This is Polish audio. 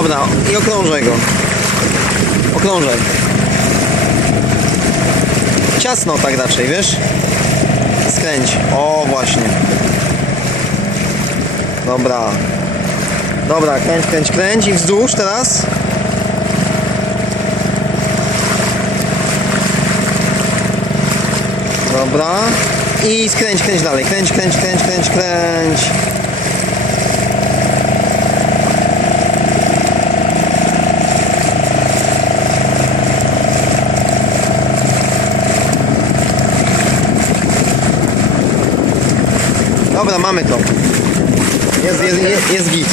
Dobra, i okrążaj go. Okrążaj. Ciasno tak raczej, wiesz? Skręć. O, właśnie. Dobra. Dobra, kręć, kręć, kręć i wzdłuż teraz. Dobra. I skręć, kręć dalej. Kręć, kręć, kręć, kręć, kręć. Dobra, mamy to. Jest, jest, jest, jest git.